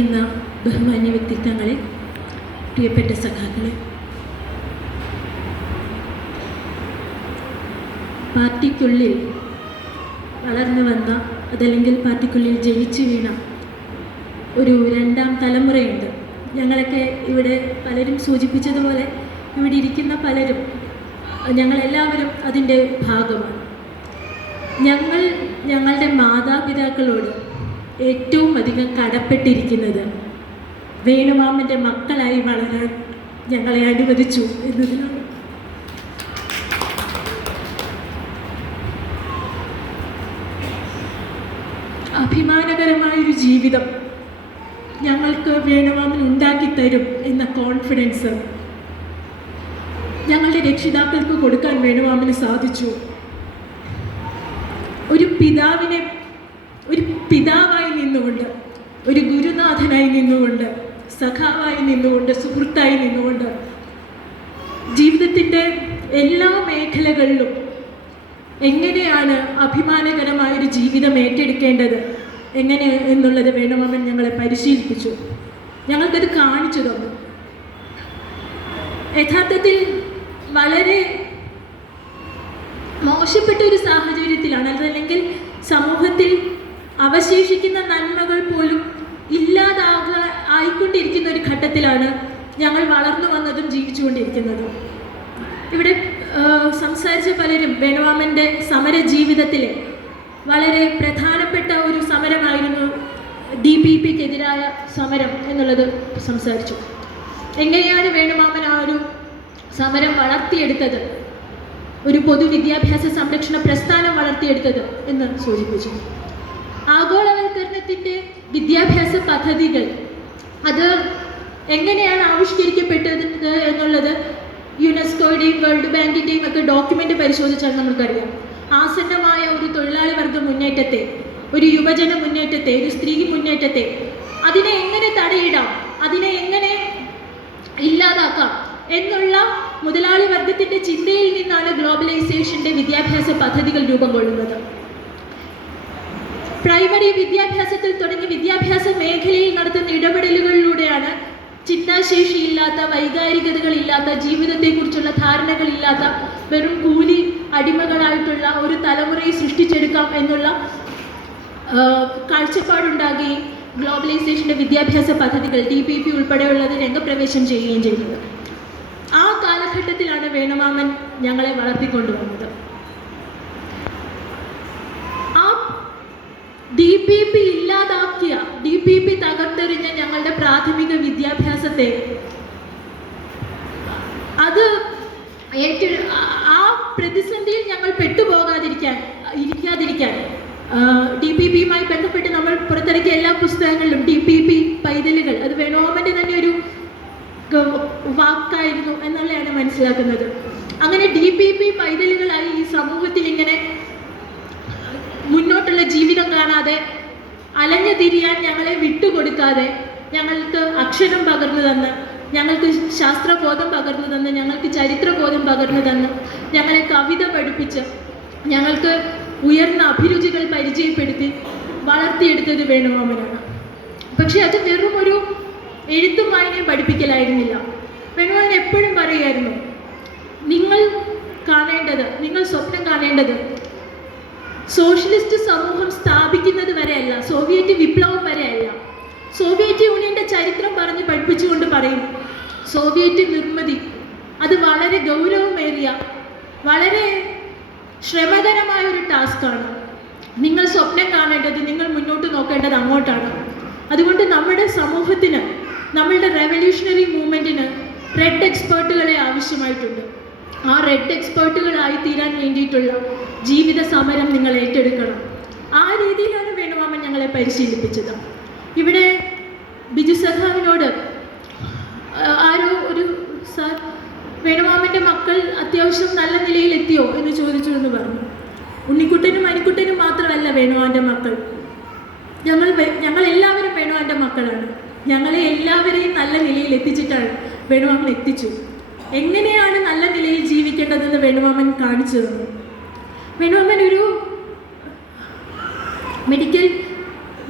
ുന്ന ബഹുമാന്യ വ്യക്തിത്വങ്ങളെ, പ്രിയപ്പെട്ട സഖാക്കളെ, പാർട്ടിക്കുള്ളിൽ വളർന്നു വന്ന അതല്ലെങ്കിൽ പാർട്ടിക്കുള്ളിൽ ജനിച്ചു വീണ ഒരു രണ്ടാം തലമുറയുണ്ട്. ഞങ്ങളൊക്കെ ഇവിടെ പലരും സൂചിപ്പിച്ചതുപോലെ ഇവിടെ ഇരിക്കുന്ന പലരും ഞങ്ങളെല്ലാവരും അതിൻ്റെ ഭാഗമാണ്. ഞങ്ങളുടെ മാതാപിതാക്കളോട് ഏറ്റവും അധികം കടപ്പെട്ടിരിക്കുന്നത് വേണുമാമൻ്റെ മക്കളായി വളരാൻ ഞങ്ങളെ അനുവദിച്ചു എന്നതിലാണ്. അഭിമാനകരമായൊരു ജീവിതം ഞങ്ങൾക്ക് വേണുമാമൻ ഉണ്ടാക്കിത്തരും എന്ന കോൺഫിഡൻസ് ഞങ്ങളുടെ രക്ഷിതാക്കൾക്ക് കൊടുക്കാൻ വേണുമാമന് സാധിച്ചു. ഒരു പിതാവായി നിന്നുകൊണ്ട്, ഒരു ഗുരുനാഥനായി നിന്നുകൊണ്ട്, സഖാവായി നിന്നുകൊണ്ട്, സുഹൃത്തായി നിന്നുകൊണ്ട് ജീവിതത്തിൻ്റെ എല്ലാ മേഖലകളിലും എങ്ങനെയാണ് അഭിമാനകരമായൊരു ജീവിതം ഏറ്റെടുക്കേണ്ടത് എങ്ങനെ എന്നുള്ളത് വേണുമാമൻ ഞങ്ങളെ പരിശീലിപ്പിച്ചു, ഞങ്ങൾക്കത് കാണിച്ചു തന്നു. യഥാർത്ഥത്തിൽ വളരെ മോശപ്പെട്ട ഒരു സാഹചര്യത്തിലാണ്, അതല്ലെങ്കിൽ സമൂഹത്തിൽ അവശേഷിക്കുന്ന നന്മകൾ പോലും ആയിക്കൊണ്ടിരിക്കുന്ന ഒരു ഘട്ടത്തിലാണ് ഞങ്ങൾ വളർന്നു വന്നതും ജീവിച്ചുകൊണ്ടിരിക്കുന്നതും. ഇവിടെ സംസാരിച്ച പലരും വേണുമാമൻ്റെ സമര ജീവിതത്തിലെ വളരെ പ്രധാനപ്പെട്ട ഒരു സമരമായിരുന്നു DPPക്കെതിരായ സമരം എന്നുള്ളത് സംസാരിച്ചു. എങ്ങനെയാണ് വേണുമാമൻ ആ ഒരു സമരം വളർത്തിയെടുത്തത്, ഒരു പൊതുവിദ്യാഭ്യാസ സംരക്ഷണ പ്രസ്ഥാനം വളർത്തിയെടുത്തത് എന്ന് സൂചിപ്പിച്ചു. ആഗോളവൽക്കരണത്തിൻ്റെ വിദ്യാഭ്യാസ പദ്ധതികൾ അത് എങ്ങനെയാണ് ആവിഷ്കരിക്കപ്പെട്ടത് എന്നുള്ളത് യുനെസ്കോയുടെയും വേൾഡ് ബാങ്കിൻ്റെയും ഒക്കെ ഡോക്യുമെൻ്റ് പരിശോധിച്ചാൽ നമുക്കറിയാം. ആസന്നമായ ഒരു തൊഴിലാളി വർഗ മുന്നേറ്റത്തെ, ഒരു യുവജന മുന്നേറ്റത്തെ, ഒരു സ്ത്രീ മുന്നേറ്റത്തെ അതിനെ എങ്ങനെ തടയിടാം, അതിനെ എങ്ങനെ ഇല്ലാതാക്കാം എന്നുള്ള മുതലാളി വർഗത്തിൻ്റെ ചിന്തയിൽ നിന്നാണ് ഗ്ലോബലൈസേഷൻ്റെ വിദ്യാഭ്യാസ പദ്ധതികൾ രൂപം കൊള്ളുന്നത്. പ്രൈമറി വിദ്യാഭ്യാസത്തിൽ തുടങ്ങി വിദ്യാഭ്യാസ മേഖലയിൽ നടത്തുന്ന ഇടപെടലുകളിലൂടെയാണ് ചിന്താശേഷിയില്ലാത്ത, വൈകാരികതകളില്ലാത്ത, ജീവിതത്തെക്കുറിച്ചുള്ള ധാരണകളില്ലാത്ത, വെറും കൂലി അടിമകളായിട്ടുള്ള ഒരു തലമുറയെ സൃഷ്ടിച്ചെടുക്കാം എന്നുള്ള കാഴ്ചപ്പാടുണ്ടാകുകയും ഗ്ലോബലൈസേഷൻ്റെ വിദ്യാഭ്യാസ പദ്ധതികൾ DPP ഉൾപ്പെടെയുള്ളത് രംഗപ്രവേശം ചെയ്യുകയും ചെയ്യുന്നത്. ആ കാലഘട്ടത്തിലാണ് വേണുമാമൻ ഞങ്ങളെ വളർത്തിക്കൊണ്ടുവന്നത്. ആ DPP ഇല്ലാതാക്കിയ, DPP തകർത്തെറിഞ്ഞ ഞങ്ങളുടെ പ്രാഥമിക വിദ്യാഭ്യാസത്തെ അത് ആ പ്രതിസന്ധിയിൽ ഞങ്ങൾ പെട്ടുപോകാതിരിക്കാൻ DPPയുമായി ബന്ധപ്പെട്ട് നമ്മൾ പുറത്തിറക്കിയ എല്ലാ പുസ്തകങ്ങളിലും DPP പൈതലുകൾ, അത് വേണുമാമൻ്റെ തന്നെ ഒരു വാക്കായിരുന്നു എന്നുള്ളതാണ് മനസ്സിലാക്കുന്നത്. അങ്ങനെ DPP പൈതലുകളായി ഈ സമൂഹത്തിൽ ഇങ്ങനെ മുന്നോട്ടുള്ള ജീവിതം കാണാതെ അലഞ്ഞു തിരിയാൻ ഞങ്ങളെ വിട്ടുകൊടുക്കാതെ ഞങ്ങൾക്ക് അക്ഷരം പകർന്നു തന്ന്, ഞങ്ങൾക്ക് ശാസ്ത്രബോധം പകർന്നു തന്ന്, ഞങ്ങൾക്ക് ചരിത്രബോധം പകർന്നു തന്ന്, ഞങ്ങളെ കവിത പഠിപ്പിച്ച്, ഞങ്ങൾക്ക് ഉയർന്ന അഭിരുചികൾ പരിചയപ്പെടുത്തി വളർത്തിയെടുത്തത് വേണുമാമനാണ്. പക്ഷെ അത് വെറും ഒരു എഴുത്തും വായനയും പഠിപ്പിക്കലായിരുന്നില്ല. വേണുമാമൻ എപ്പോഴും പറയുമായിരുന്നു, നിങ്ങൾ സ്വപ്നം കാണേണ്ടത് സോഷ്യലിസ്റ്റ് സമൂഹം സ്ഥാപിക്കുന്നത് വരെയല്ല, സോവിയറ്റ് വിപ്ലവം വരെയല്ല. സോവിയറ്റ് യൂണിയൻ്റെ ചരിത്രം പറഞ്ഞ് പഠിപ്പിച്ചുകൊണ്ട് പറയും, സോവിയറ്റ് നിർമ്മിതി അത് വളരെ ഗൗരവമേറിയ, വളരെ ശ്രമകരമായ ഒരു ടാസ്ക്കാണ്. നിങ്ങൾ സ്വപ്നം കാണേണ്ടത്, നിങ്ങൾ മുന്നോട്ട് നോക്കേണ്ടത് അങ്ങോട്ടാണ്. അതുകൊണ്ട് നമ്മുടെ സമൂഹത്തിന്, നമ്മളുടെ റെവല്യൂഷണറി മൂവ്മെൻറ്റിന് റെഡ് എക്സ്പേർട്ടുകളെ ആവശ്യമായിട്ടുണ്ട്. ആ റെഡ് എക്സ്പേർട്ടുകളായി തീരാൻ വേണ്ടിയിട്ടുള്ള ജീവിത സമരം നിങ്ങൾ ഏറ്റെടുക്കണം. ആ രീതിയിലാണ് വേണുമാമൻ ഞങ്ങളെ പരിശീലിപ്പിച്ചത്. ഇവിടെ ബിജു സഖാവിനോട് ആരോ ഒരു സാർ, വേണുമാമൻ്റെ മക്കൾ അത്യാവശ്യം നല്ല നിലയിലെത്തിയോ എന്ന് ചോദിച്ചു എന്ന് പറഞ്ഞു. ഉണ്ണിക്കുട്ടനും അനിക്കുട്ടനും മാത്രമല്ല വേണുമാമൻ്റെ മക്കൾ, ഞങ്ങളെല്ലാവരും വേണുമാമൻ്റെ മക്കളാണ്. ഞങ്ങളെ എല്ലാവരെയും നല്ല നിലയിൽ എത്തിച്ചിട്ടാണ് വേണുമാമൻ എത്തിച്ചു. എങ്ങനെയാണ് നല്ല നിലയിൽ ജീവിക്കേണ്ടതെന്ന് വേണുമാമൻ കാണിച്ചു തന്നു. വേണുമാമൻ ഒരു മെഡിക്കൽ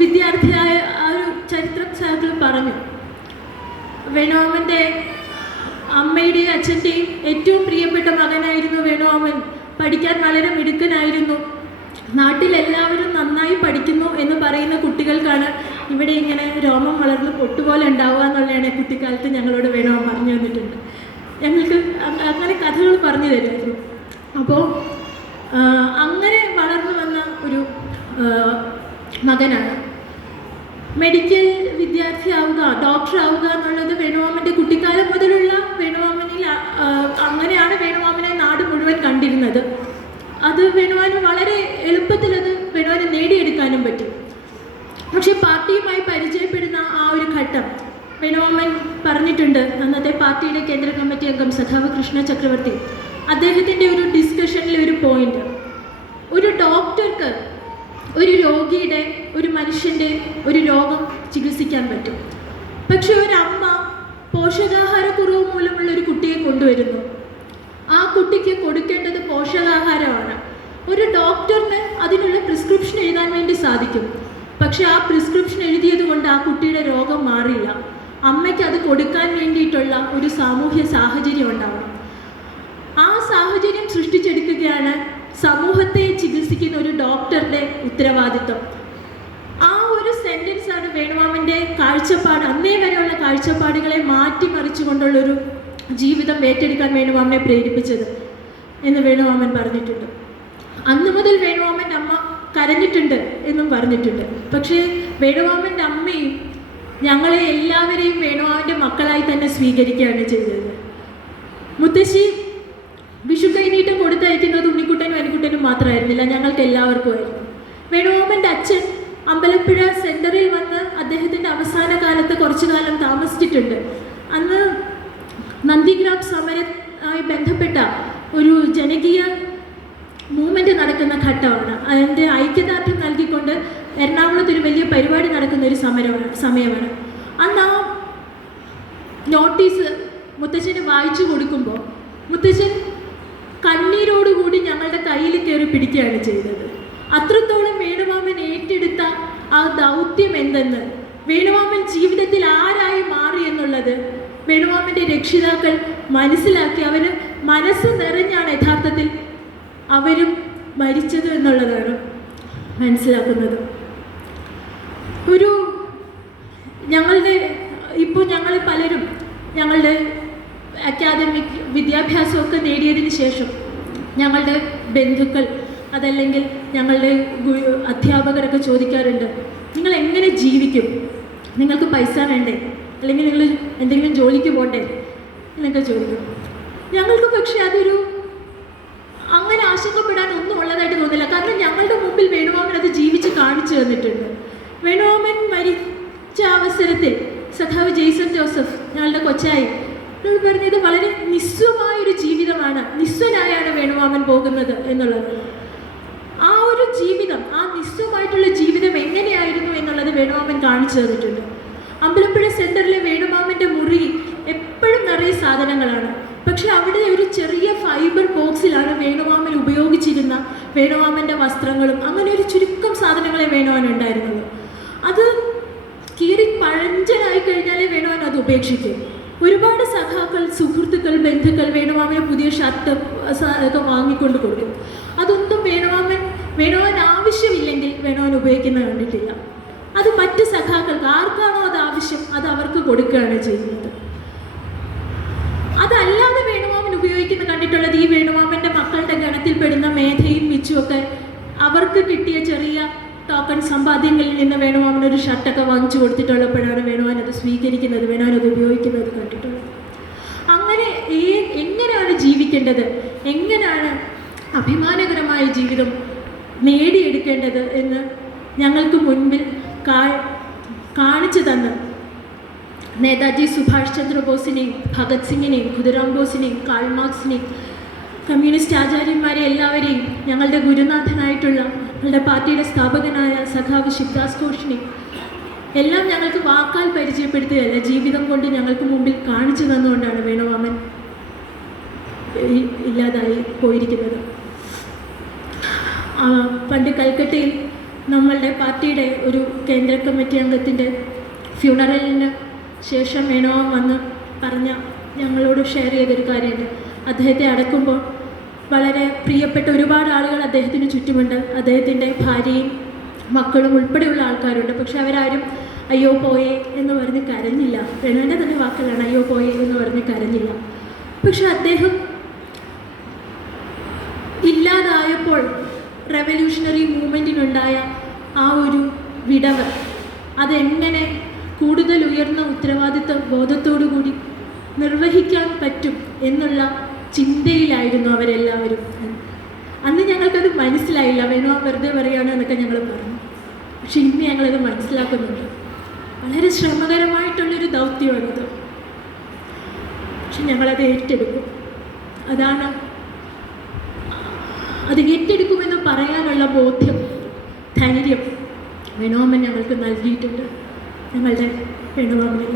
വിദ്യാർത്ഥിയായ ആ ഒരു ചരിത്ര പറഞ്ഞു. വേണുമാമൻ്റെ അമ്മയുടെയും അച്ഛൻ്റെയും ഏറ്റവും പ്രിയപ്പെട്ട മകനായിരുന്നു വേണുമാമൻ. പഠിക്കാൻ വളരെ മിടുക്കനായിരുന്നു. നാട്ടിലെല്ലാവരും നന്നായി പഠിക്കുന്നു എന്ന് പറയുന്ന കുട്ടികൾക്കാണ് ഇവിടെ ഇങ്ങനെ രോമം വളർന്ന് പൊട്ടുപോലെ ഉണ്ടാവുക എന്നുള്ളതാണ് കുട്ടിക്കാലത്ത് ഞങ്ങളോട് വേണുമാമൻ പറഞ്ഞു തന്നിട്ടുണ്ട്. ഞങ്ങൾക്ക് അങ്ങനെ കഥകൾ പറഞ്ഞു തരുമായിരുന്നു. അപ്പോൾ അങ്ങനെ വളർന്നു വന്ന ഒരു മകനാണ്. മെഡിക്കൽ വിദ്യാർത്ഥിയാവുക, ഡോക്ടർ ആവുക എന്നുള്ളത് വേണുമാമൻ്റെ കുട്ടിക്കാലം മുതലുള്ള വേണുമാമനിൽ അങ്ങനെയാണ് വേണുമാമനെ നാട് മുഴുവൻ കണ്ടിരുന്നത്. അത് വേണുമാമന് വളരെ എളുപ്പത്തിൽ അത് വേണുമാമന് നേടിയെടുക്കാനും പറ്റും. പക്ഷെ പാർട്ടിയുമായി പരിചയപ്പെടുന്ന ആ ഒരു ഘട്ടം വേണുമാമൻ പറഞ്ഞിട്ടുണ്ട്. അന്നത്തെ പാർട്ടിയുടെ കേന്ദ്ര കമ്മിറ്റി അംഗം സഖാവ് കൃഷ്ണ ചക്രവർത്തി അദ്ദേഹത്തിൻ്റെ ഒരു ഡിസ്കഷനിലെ ഒരു പോയിന്റ്, ഒരു ഡോക്ടർക്ക് ഒരു രോഗിയുടെ, ഒരു മനുഷ്യൻ്റെ ഒരു രോഗം ചികിത്സിക്കാൻ പറ്റും. പക്ഷെ ഒരമ്മ പോഷകാഹാരക്കുറവ് മൂലമുള്ള ഒരു കുട്ടിയെ കൊണ്ടുവരുന്നു. ആ കുട്ടിക്ക് കൊടുക്കേണ്ടത് പോഷകാഹാരമാണ്. ഒരു ഡോക്ടറിന് അതിനുള്ള പ്രിസ്ക്രിപ്ഷൻ എഴുതാൻ വേണ്ടി സാധിക്കും. പക്ഷെ ആ പ്രിസ്ക്രിപ്ഷൻ എഴുതിയത് കൊണ്ട് ആ കുട്ടിയുടെ രോഗം മാറില്ല. അമ്മയ്ക്ക് അത് കൊടുക്കാൻ വേണ്ടിയിട്ടുള്ള ഒരു സാമൂഹ്യ സാഹചര്യം ഉണ്ടാവണം. ആ സാഹചര്യം സൃഷ്ടിച്ചെടുക്കുകയാണ് സമൂഹത്തെ ചികിത്സിക്കുന്ന ഒരു ഡോക്ടറുടെ ഉത്തരവാദിത്വം. ആ ഒരു സെൻറ്റൻസാണ് വേണുമാമൻ്റെ കാഴ്ചപ്പാട്, അന്നേ വരെയുള്ള കാഴ്ചപ്പാടുകളെ മാറ്റിമറിച്ചുകൊണ്ടുള്ളൊരു ജീവിതം ഏറ്റെടുക്കാൻ വേണുമാമനെ പ്രേരിപ്പിച്ചത് എന്ന് വേണുമാമൻ പറഞ്ഞിട്ടുണ്ട്. അന്ന് മുതൽ വേണുമാമൻ്റെ അമ്മ കരഞ്ഞിട്ടുണ്ട് എന്നും പറഞ്ഞിട്ടുണ്ട്. പക്ഷേ വേണുമാമൻ്റെ അമ്മയും ഞങ്ങളെ എല്ലാവരെയും വേണുമാമൻ്റെ മക്കളായി തന്നെ സ്വീകരിക്കുകയാണ് ചെയ്തത്. മുത്തശ്ശി വിഷു കൈനീട്ടം കൊടുത്തയക്കുന്നത് ഉണ്ണിക്കുട്ടനും അനിക്കുട്ടനും മാത്രമായിരുന്നില്ല, ഞങ്ങൾക്ക് എല്ലാവർക്കും ആയിരുന്നു. വേണുമാമൻ്റെ അച്ഛൻ അമ്പലപ്പുഴ സെൻറ്ററിൽ വന്ന് അദ്ദേഹത്തിൻ്റെ അവസാന കാലത്ത് കുറച്ചു കാലം താമസിച്ചിട്ടുണ്ട്. അന്ന് നന്ദിഗ്രാം സമരവുമായി ബന്ധപ്പെട്ട ഒരു ജനകീയ മൂവ്മെൻറ്റ് നടക്കുന്ന ഘട്ടമാണ്. അതിൻ്റെ ഐക്യദാർഢ്യം നൽകിക്കൊണ്ട് എറണാകുളത്ത് ഒരു വലിയ പരിപാടി നടക്കുന്ന ഒരു സമയമാണ്. അന്ന് ആ നോട്ടീസ് മുത്തച്ഛന് വായിച്ചു കൊടുക്കുമ്പോൾ മുത്തച്ഛൻ കണ്ണീരോടുകൂടി ഞങ്ങളുടെ കയ്യിൽ കയറി പിടിക്കുകയാണ് ചെയ്തത്. അത്രത്തോളം വേണുമാമൻ ഏറ്റെടുത്ത ആ ദൗത്യം എന്തെന്ന്, വേണുമാമൻ ജീവിതത്തിൽ ആരായി മാറി എന്നുള്ളത് വേണുമാമൻ്റെ രക്ഷിതാക്കൾ മനസ്സിലാക്കി. അവന് മനസ്സ് നിറഞ്ഞാണ് യഥാർത്ഥത്തിൽ അവരും മരിച്ചത് എന്നുള്ളതാണ് മനസ്സിലാക്കുന്നത്. ഇപ്പോൾ ഞങ്ങൾ പലരും ഞങ്ങളുടെ അക്കാദമിക് വിദ്യാഭ്യാസമൊക്കെ നേടിയതിന് ശേഷം ഞങ്ങളുടെ ബന്ധുക്കൾ അതല്ലെങ്കിൽ ഞങ്ങളുടെ അധ്യാപകരൊക്കെ ചോദിക്കാറുണ്ട്, നിങ്ങൾ എങ്ങനെ ജീവിക്കും, നിങ്ങൾക്ക് പൈസ വേണ്ടേ, അല്ലെങ്കിൽ നിങ്ങൾ എന്തെങ്കിലും ജോലിക്ക് പോകണ്ടേ എന്നൊക്കെ ചോദിക്കും. ഞങ്ങൾക്ക് പക്ഷേ അതൊരു അങ്ങനെ ആശങ്കപ്പെടാൻ ഒന്നും ഉള്ളതായിട്ട് തോന്നില്ല. കാരണം ഞങ്ങളുടെ മുമ്പിൽ വേണുമാമൻ അത് ജീവിച്ച് കാണിച്ചു തന്നിട്ടുണ്ട്. വേണുമാമൻ മരിച്ച അവസരത്തിൽ സഖാവ് ജെയ്സൺ ജോസഫ്, ഞങ്ങളുടെ കൊച്ചായി, പറഞ്ഞത് വളരെ നിസ്വമായൊരു ജീവിതമാണ്, നിസ്വനായാണ് വേണുമാമൻ പോകുന്നത് എന്നുള്ളത്. ആ ഒരു ജീവിതം, ആ നിസ്വമായിട്ടുള്ള ജീവിതം എങ്ങനെയായിരുന്നു എന്നുള്ളത് വേണുമാമൻ കാണിച്ചു തന്നിട്ടുണ്ട്. അമ്പലപ്പുഴ സെൻറ്ററിലെ വേണുമാമൻ്റെ മുറി എപ്പോഴും നിറയെ സാധനങ്ങളാണ്. പക്ഷെ അവിടെ ഒരു ചെറിയ ഫൈബർ ബോക്സിലാണ് വേണുമാമൻ ഉപയോഗിച്ചിരുന്ന വേണുമാമൻ്റെ വസ്ത്രങ്ങളും അങ്ങനെ ഒരു ചുരുക്കം സാധനങ്ങളെ വേണുമാമൻ ഉണ്ടായിരുന്നത്. അത് കീറി പഴഞ്ചനായി കഴിഞ്ഞാലേ വേണുമാമൻ അത് ഉപേക്ഷിക്കും. ഒരുപാട് സഖാക്കൾ, സുഹൃത്തുക്കൾ, ബന്ധുക്കൾ വേണുമാമന് പുതിയ ഷർട്ട് ഒക്കെ വാങ്ങിക്കൊണ്ട് കൊടുക്കും. അതൊന്നും വേണുമാമൻ ആവശ്യമില്ലെങ്കിൽ വേണുമാമൻ ഉപയോഗിക്കുന്നത് കണ്ടിട്ടില്ല. അത് മറ്റ് സഖാക്കൾക്ക് ആർക്കാണോ അത് ആവശ്യം അത് അവർക്ക് കൊടുക്കുകയാണ് ചെയ്യുന്നത്. അതല്ലാതെ വേണുമാമൻ ഉപയോഗിക്കുന്ന കണ്ടിട്ടുള്ളത് ഈ വേണുമാമൻ്റെ മക്കളുടെ ഗണത്തിൽപ്പെടുന്ന മേധയും മിച്ചുമൊക്കെ അവർക്ക് കിട്ടിയ ചെറിയ ടോക്കൺ സമ്പാദ്യങ്ങളിൽ നിന്ന് വേണുമാമൻ ഒരു ഷർട്ടൊക്കെ വാങ്ങിച്ചു കൊടുത്തിട്ടുള്ളപ്പോഴാണ് വേണുമാമൻ അത് സ്വീകരിക്കുന്നത്, വേണുമാമൻ അത് ഉപയോഗിക്കുന്നത് കണ്ടിട്ടുള്ളത്. അങ്ങനെ എങ്ങനെയാണ് ജീവിക്കേണ്ടത്, എങ്ങനെയാണ് അഭിമാനകരമായ ജീവിതം നേടിയെടുക്കേണ്ടത് എന്ന് ഞങ്ങൾക്ക് മുൻപിൽ കാണിച്ചു തന്ന് നേതാജി സുഭാഷ് ചന്ദ്രബോസിനെയും ഭഗത് സിംഗിനെയും ഖുദിറാം ബോസിനെയും കാൾ മാർക്സിനെയും കമ്മ്യൂണിസ്റ്റ് ആചാര്യന്മാരെ എല്ലാവരെയും ഞങ്ങളുടെ ഗുരുനാഥനായിട്ടുള്ള ഞങ്ങളുടെ പാർട്ടിയുടെ സ്ഥാപകനായ സഖാവ് ശിവദാസ് ഘോഷിനെയും എല്ലാം ഞങ്ങൾക്ക് വാക്കാൽ പരിചയപ്പെടുത്തുകയല്ല, ജീവിതം കൊണ്ട് ഞങ്ങൾക്ക് മുമ്പിൽ കാണിച്ചു തന്നുകൊണ്ടാണ് വേണുമാമൻ ഇല്ലാതായി പോയിരിക്കുന്നത്. പണ്ട് കൽക്കട്ടയിൽ നമ്മളുടെ പാർട്ടിയുടെ ഒരു കേന്ദ്ര കമ്മിറ്റി അംഗത്തിൻ്റെ ഫ്യൂണറലിന് ശേഷം വേണോം വന്ന് പറഞ്ഞ ഞങ്ങളോട് ഷെയർ ചെയ്തൊരു കാര്യമുണ്ട്. അദ്ദേഹത്തെ അടക്കുമ്പോൾ വളരെ പ്രിയപ്പെട്ട ഒരുപാട് ആളുകൾ അദ്ദേഹത്തിന് ചുറ്റുമുണ്ട്. അദ്ദേഹത്തിൻ്റെ ഭാര്യയും മക്കളും ഉൾപ്പെടെയുള്ള ആൾക്കാരുണ്ട്. പക്ഷെ അവരാരും അയ്യോ പോയേ എന്ന് പറഞ്ഞ് കരഞ്ഞില്ല. വേണോൻ്റെ തന്നെ വാക്കുകളാണ്, അയ്യോ പോയേ എന്ന് പറഞ്ഞ് കരഞ്ഞില്ല. പക്ഷെ അദ്ദേഹം ഇല്ലാതായപ്പോൾ റെവല്യൂഷണറി മൂവ്മെൻറ്റിനുണ്ടായ ആ ഒരു വിടവ് അതെങ്ങനെ കൂടുതൽ ഉയർന്ന ഉത്തരവാദിത്വ ബോധത്തോടു കൂടി നിർവഹിക്കാൻ പറ്റും എന്നുള്ള ചിന്തയിലായിരുന്നു അവരെല്ലാവരും. അന്ന് ഞങ്ങൾക്കത് മനസ്സിലായില്ല, വേണോ വെറുതെ പറയുകയാണ് എന്നൊക്കെ ഞങ്ങൾ പറഞ്ഞു. പക്ഷെ ഇന്ന് ഞങ്ങളത് മനസ്സിലാക്കുന്നുണ്ട്. വളരെ ശ്രമകരമായിട്ടുള്ളൊരു ദൗത്യമാണത്. പക്ഷെ ഞങ്ങളത് ഏറ്റെടുക്കും. അതാണ് അത് ഏറ്റെടുക്കുമെന്ന് പറയാനുള്ള ബോധ്യം, ധൈര്യം വേണോമ്മൻ ഞങ്ങൾക്ക് നൽകിയിട്ടുണ്ട്. ഞങ്ങളുടെ വേണുമാമനെ